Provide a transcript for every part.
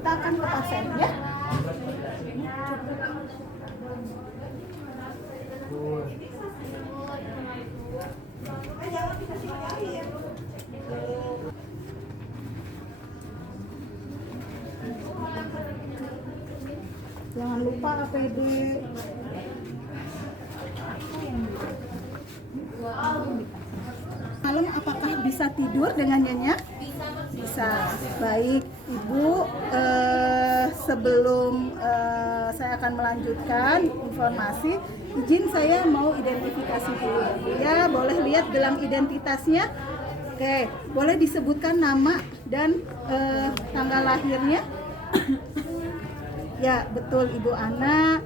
Kita akan lepasin ya. Jangan lupa APD. Malam apakah bisa tidur dengan nyenyak? Bisa. Baik, Ibu, sebelum saya akan melanjutkan informasi, izin saya mau identifikasi dulu. Ya, boleh lihat gelang identitasnya. Oke, boleh disebutkan nama dan tanggal lahirnya? Ya, betul Ibu Ana,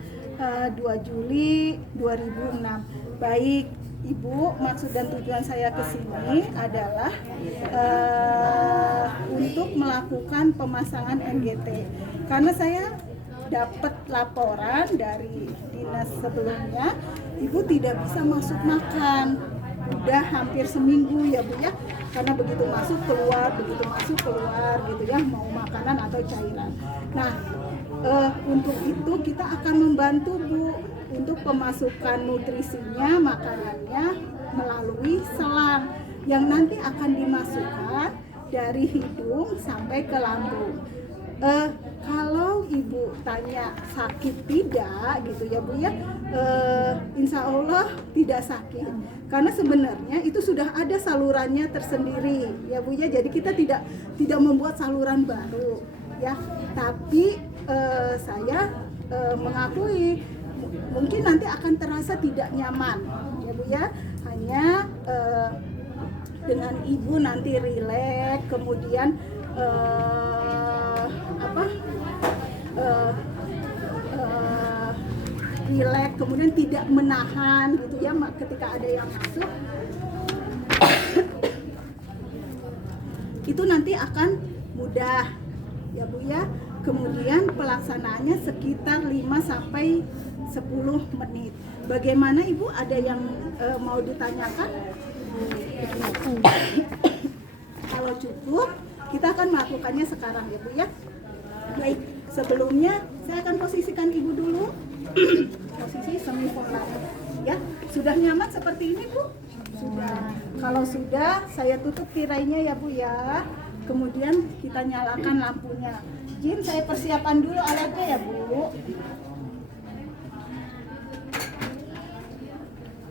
2 Juli 2006. Baik, Ibu, maksud dan tujuan saya ke sini adalah untuk melakukan pemasangan NGT. Karena saya dapat laporan dari dinas sebelumnya, Ibu tidak bisa masuk makan. Udah hampir seminggu ya Bu ya, karena begitu masuk keluar gitu ya, mau makanan atau cairan. Nah, untuk itu kita akan membantu Bu untuk pemasukan nutrisinya, makanannya melalui selang yang nanti akan dimasukkan dari hidung sampai ke lambung. Kalau Ibu tanya sakit tidak gitu ya Bu ya, insya Allah tidak sakit, karena sebenarnya itu sudah ada salurannya tersendiri ya Bu ya, jadi kita tidak membuat saluran baru ya, tapi saya mengakui mungkin nanti akan terasa tidak nyaman ya Bu ya, hanya dengan Ibu nanti rileks, kemudian rileks, kemudian tidak menahan gitu ya ketika ada yang masuk. Itu nanti akan mudah ya Bu ya. Kemudian pelaksanaannya sekitar 5 sampai 10 menit. Bagaimana Ibu, ada yang mau ditanyakan? Kalau cukup, kita akan melakukannya sekarang ya Bu ya. Baik, sebelumnya saya akan posisikan Ibu dulu. Posisi semipolar ya. Sudah nyaman seperti ini Bu? Sudah. Kalau sudah, saya tutup tirainya ya Bu ya. Kemudian kita nyalakan lampunya. Izin saya persiapan dulu alatnya ya Bu.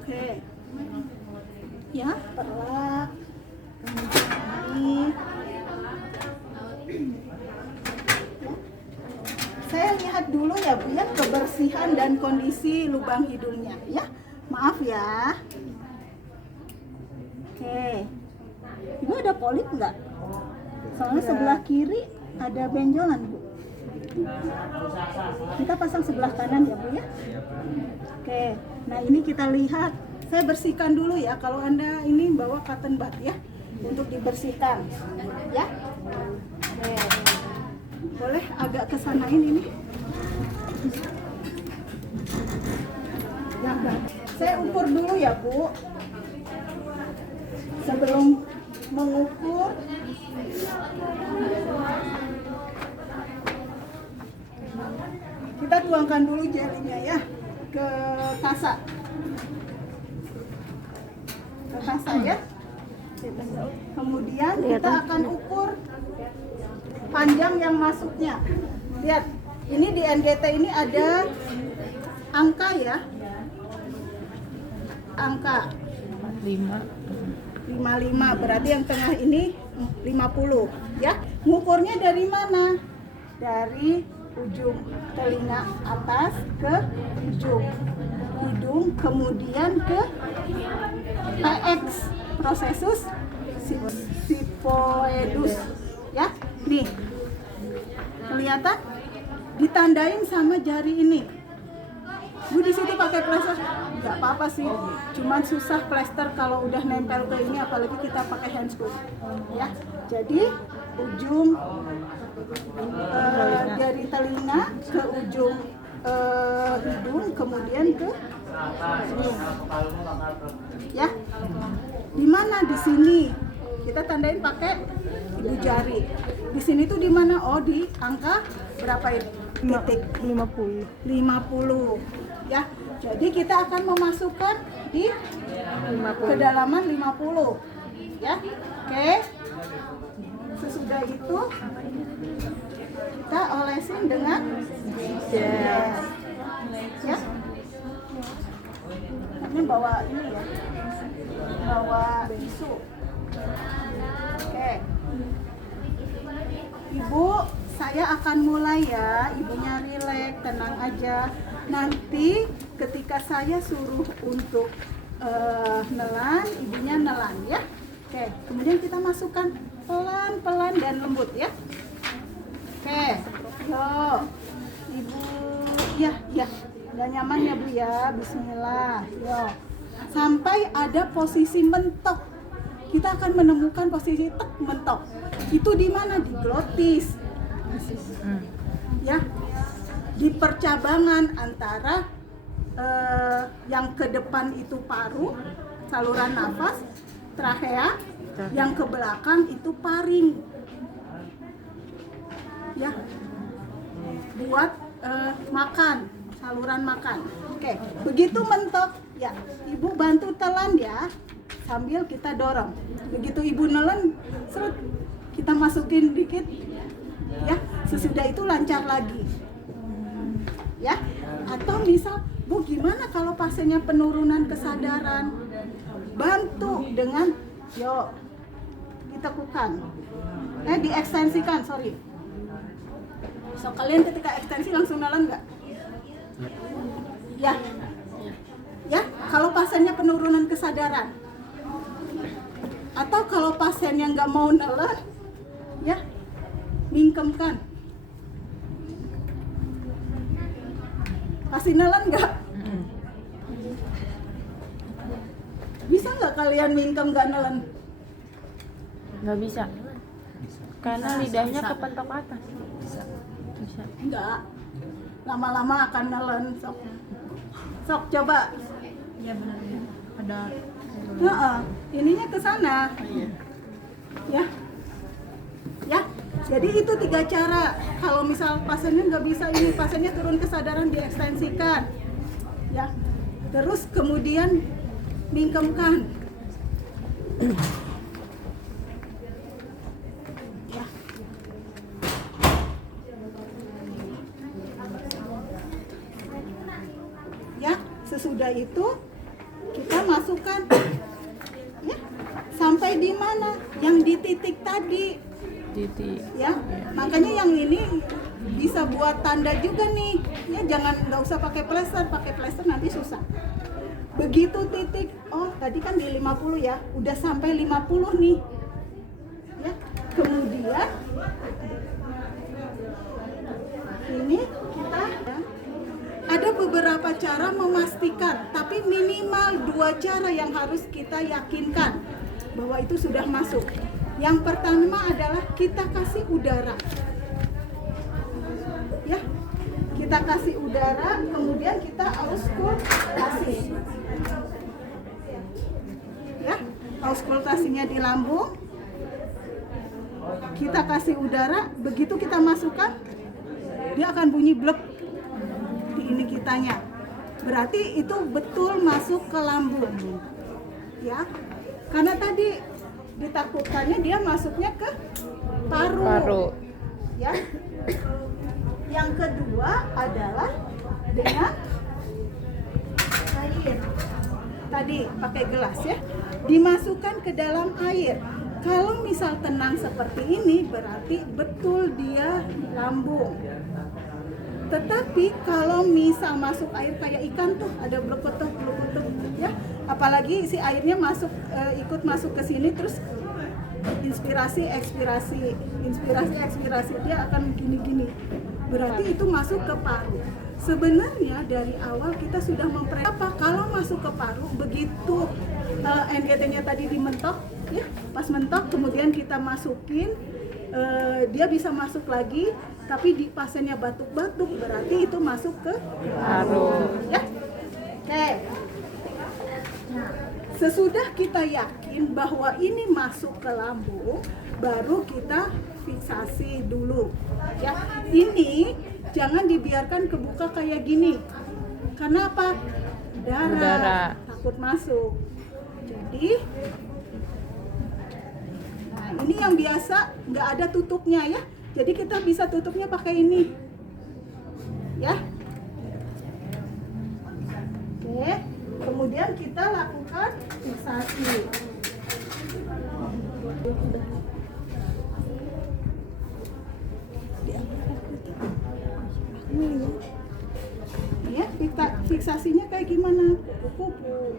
Oke. Ya, perlak. Kemudian ini. Saya lihat dulu ya Bu ya, kebersihan dan kondisi lubang hidungnya ya. Maaf ya. Oke. Ibu ada polip nggak? Soalnya sebelah kiri ada benjolan Bu. Kita pasang sebelah kanan ya Bu ya. Oke. Nah ini kita lihat. Saya bersihkan dulu ya. Kalau Anda ini bawa cotton bud ya, untuk dibersihkan ya. Oke. Boleh agak kesanain ini. Ya, saya ukur dulu ya Bu. Sebelum mengukur, kita tuangkan dulu jelinya ya ke kasa. Ke kasa ya. Kemudian kita akan ukur panjang yang masuknya. Lihat, ini di NGT ini ada angka ya. Angka 55, berarti yang tengah ini 50 ya. Ngukurnya dari mana? Dari ujung telinga atas ke ujung hidung, kemudian ke PX, prosesus sifoidus ya. Nih, kelihatan? Ditandain sama jari ini. Bu di situ pakai plester? Nggak apa-apa sih, cuman susah plester kalau udah nempel ke ini, apalagi kita pakai handscoop ya. Jadi ujung dari telinga ke ujung hidung, kemudian ke sini ya. Di mana? Di sini. Kita tandain pakai ibu jari. Di sini tuh di mana? Oh, di angka berapa ini? Titik 50. 50. Ya. Jadi kita akan memasukkan di kedalaman 50. Ya. Oke. Sesudah itu kita olesin dengan jas. Ya. Ini bawa ini ya. Bawa tisu. Oke. Ibu, saya akan mulai ya. Ibunya rileks, tenang aja. Nanti ketika saya suruh untuk nelan, ibunya nelan ya. Oke, kemudian kita masukkan pelan-pelan dan lembut ya. Oke, yuk. Ibu, ya. Udah nyaman ya Bu ya. Bismillah. Yuk. Sampai ada posisi mentok. Kita akan menemukan posisi mentok. Itu di mana? Di glotis. Ya. Di percabangan antara yang ke depan itu paru, saluran nafas, trachea, yang ke belakang itu paring. Ya. Buat makan, saluran makan. Oke, begitu mentok, ya, ibu bantu telan ya, sambil kita dorong. Begitu ibu nelen, seret, kita masukin dikit, ya. Sesudah itu lancar lagi, ya. Atau misal, Bu, gimana kalau pasiennya penurunan kesadaran? Bantu dengan, yuk, ditekukan, diekstensikan, sorry. So, kalian ketika ekstensi langsung nelen nggak? Ya, ya. Kalau pasiennya penurunan kesadaran, atau kalau pasiennya nggak mau nelen, ya, mingkemkan. Kasih nelen nggak? Bisa nggak kalian mingkem nggak nelen? Nggak bisa. Karena lidahnya kepentok atas. Bisa. Enggak. Lama-lama akan nelen. Sok coba. Iya benar. Ada Ininya ke sana. Ya. Ya. Jadi itu 3 cara. Kalau misal pasiennya nggak bisa ini, pasiennya turun kesadaran, diekstensikan. Ya. Terus kemudian mingkemkan. Ya. Ya, sesudah itu kita masukkan, ya, sampai di mana? Yang di titik tadi, Titik. ya. Makanya yang ini bisa buat tanda juga nih, ya, nggak usah pakai plester nanti susah. Begitu titik, oh tadi kan di 50 ya, udah sampai 50 nih, ya. Kemudian ini kita, ya, ada beberapa cara memastikan, tapi minimal 2 cara yang harus kita yakinkan bahwa itu sudah masuk. Yang pertama adalah kita kasih udara, ya, kita kasih udara, kemudian kita auskultasi, ya, auskultasinya di lambung, kita kasih udara, begitu kita masukkan, dia akan bunyi blek di ini kitanya. Berarti itu betul masuk ke lambung, ya. Karena tadi ditakutkannya dia masuknya ke paru. Ya. Yang kedua adalah dengan air. Tadi pakai gelas ya. Dimasukkan ke dalam air. Kalau misal tenang seperti ini berarti betul dia lambung. Tetapi kalau misal masuk air kayak ikan tuh ada blekutuk ya, apalagi si airnya masuk ikut masuk ke sini terus inspirasi ekspirasi dia akan gini-gini. Berarti itu masuk ke paru. Sebenarnya dari awal kita sudah apa kalau masuk ke paru begitu NGT-nya tadi dimentok ya, pas mentok kemudian kita masukin dia bisa masuk lagi, tapi di pasiennya batuk-batuk berarti itu masuk ke paru. Ya, oke. Sesudah kita yakin bahwa ini masuk ke lambung, baru kita fiksasi dulu ya. Ini jangan dibiarkan kebuka kayak gini, karena apa? Udara takut masuk. Jadi nah ini yang biasa nggak ada tutupnya ya, jadi kita bisa tutupnya pakai ini ya. Oke, kemudian kita lakukan fiksasi. Ya, fiksasinya kayak gimana? Kupu-kupu.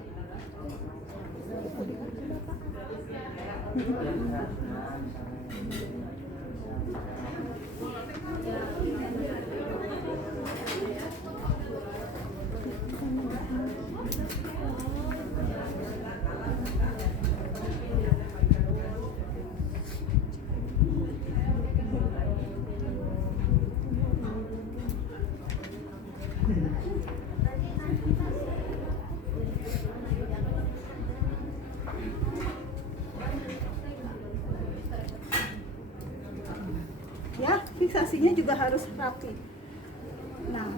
Ya, fiksasinya juga harus rapi. Nah,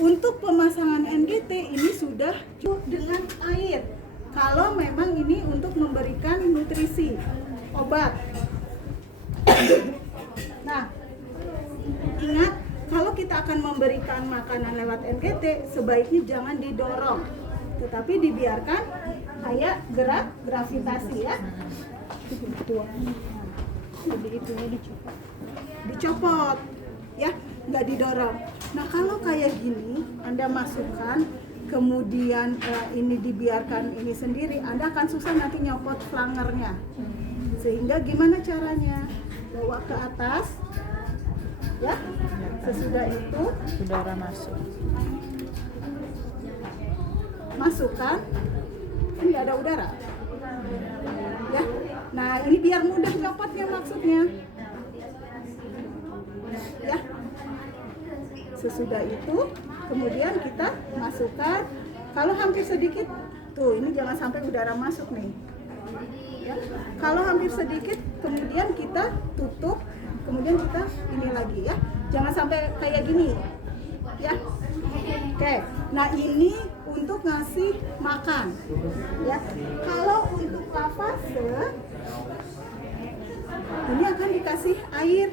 untuk pemasangan NGT ini sudah cukup dengan air. Kalau memang ini untuk memberikan nutrisi, obat. Nah, ingat, kalau kita akan memberikan makanan lewat NGT, sebaiknya jangan didorong, tetapi dibiarkan kayak gerak gravitasi ya. Jadi itunya Dicopot ya, nggak didorong. Nah, kalau kayak gini Anda masukkan, kemudian ini dibiarkan ini sendiri, Anda akan susah nanti nyopot flangernya. Sehingga gimana caranya? Bawa ke atas ya, sesudah itu udara masuk. Masukkan, ini nggak ada udara ya. Nah, ini biar mudah nyopotnya maksudnya ya. Sesudah itu kemudian kita masukkan, kalau hampir sedikit tuh, ini jangan sampai udara masuk nih ya. Kalau hampir sedikit kemudian kita tutup, kemudian kita ini lagi ya, jangan sampai kayak gini ya. Oke, nah ini untuk ngasih makan ya. Kalau untuk lavase ini akan dikasih air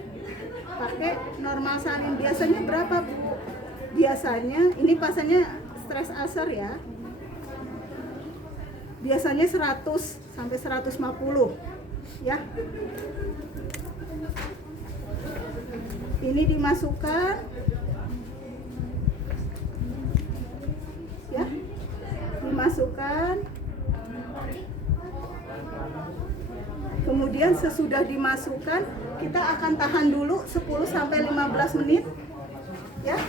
pakai normal sarin. Biasanya berapa Bu? Biasanya ini pasannya stress ulcer ya, biasanya 100 sampai 150 ya. Ini dimasukkan ya, dimasukkan. Kemudian sesudah dimasukkan, kita akan tahan dulu 10 sampai 15 menit ya.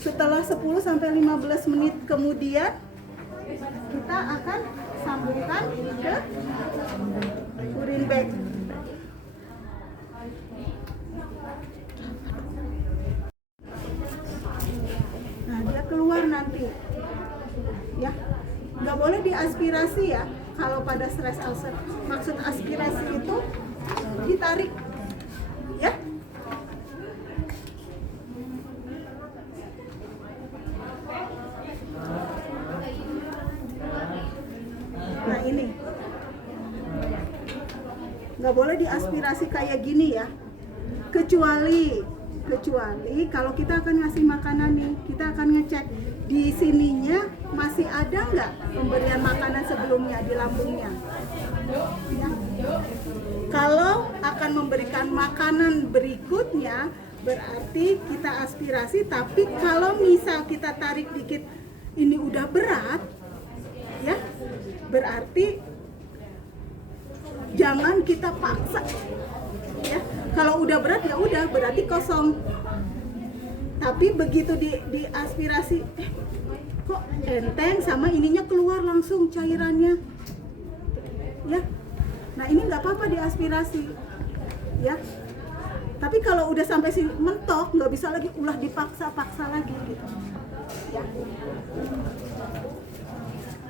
Setelah 10 sampai 15 menit kemudian kita akan sambungkan ke urin bag. Nah, dia keluar nanti ya. Nggak boleh diaspirasi ya kalau pada stress ulcer. Maksud aspirasi itu ditarik ya. Nah, ini nggak boleh diaspirasi kayak gini ya, kecuali kalau kita akan ngasih makanan nih, kita akan ngecek di sininya masih ada nggak pemberian makanan sebelumnya di lambungnya ya. Kalau akan memberikan makanan berikutnya berarti kita aspirasi, tapi kalau misal kita tarik dikit ini udah berat ya, berarti jangan kita paksa ya. Kalau udah berat ya udah, berarti kosong. Tapi begitu di aspirasi, kok enteng, sama ininya keluar langsung cairannya ya. Nah, ini nggak apa-apa diaspirasi ya. Tapi kalau udah sampai sini mentok, nggak bisa lagi ulah dipaksa-paksa lagi gitu ya.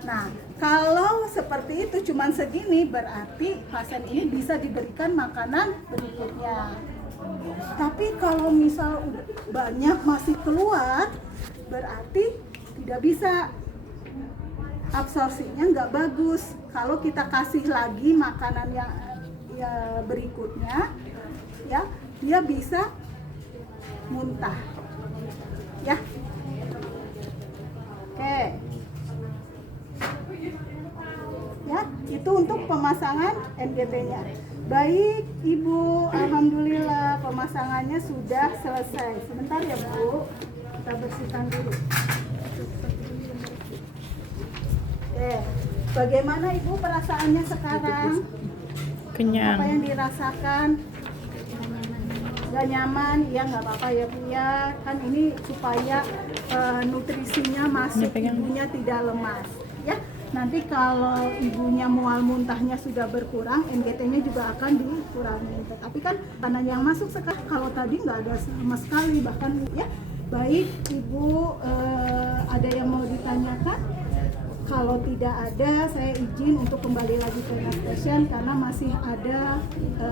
Nah, kalau seperti itu cuman segini berarti pasien ini bisa diberikan makanan berikutnya. Tapi kalau misal udah banyak masih keluar, berarti tidak bisa, absorpsinya nggak bagus. Kalau kita kasih lagi makanan yang ya berikutnya, ya dia bisa muntah, ya. Oke. Ya, itu untuk pemasangan NGT-nya. Baik, Ibu, alhamdulillah pemasangannya sudah selesai. Sebentar ya, Bu. Kita bersihkan dulu. Oke. Bagaimana Ibu perasaannya sekarang? Kenyang. Apa yang dirasakan? Gak nyaman? Ya nggak apa-apa ya, Bu ya. Kan ini supaya nutrisinya masuk, ibunya tidak lemas. Ya. Nanti kalau ibunya mual muntahnya sudah berkurang, NGT-nya juga akan dikurangi. Tapi kan karena yang masuk sekarang, kalau tadi nggak ada sama sekali, bahkan ya. Baik, Ibu, ada yang mau ditanyakan? Kalau tidak ada, saya izin untuk kembali lagi ke Nurse Station karena masih ada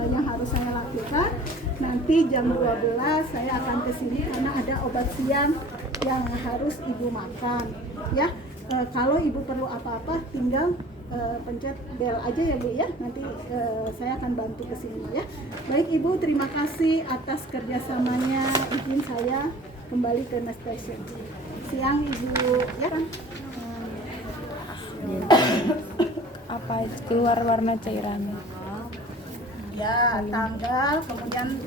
yang harus saya lakukan. Nanti jam 12 saya akan ke sini karena ada obat siang yang harus Ibu makan. Ya. Kalau Ibu perlu apa-apa tinggal pencet bel aja ya, Bu ya. Nanti saya akan bantu ke sini ya. Baik Ibu, terima kasih atas kerjasamanya. Izin saya kembali ke Nurse Station. Siang Ibu ya kan. Apa keluar warna cairannya? Ya, tanggal, kemudian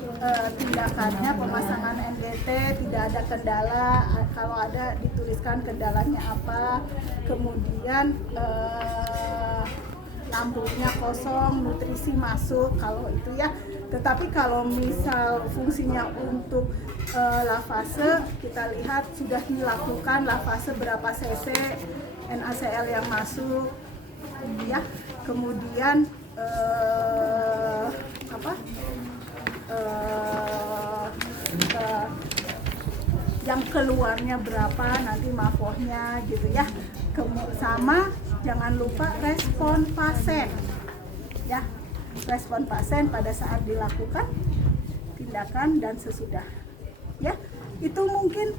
tindakannya pemasangan NGT, tidak ada kendala, kalau ada dituliskan kendalanya apa, kemudian lambungnya kosong, nutrisi masuk, kalau itu ya. Tetapi kalau misal fungsinya untuk lavase, kita lihat sudah dilakukan lavase berapa cc, NaCl yang masuk, ya. Kemudian yang keluarnya berapa nanti mafohnya gitu ya. Sama jangan lupa respon pasien ya, respon pasien pada saat dilakukan tindakan dan sesudah ya. Itu mungkin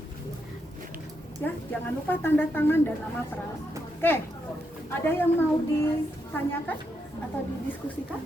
ya, jangan lupa tanda tangan dan nama perawat. Oke, ada yang mau ditanyakan atau didiskusikan?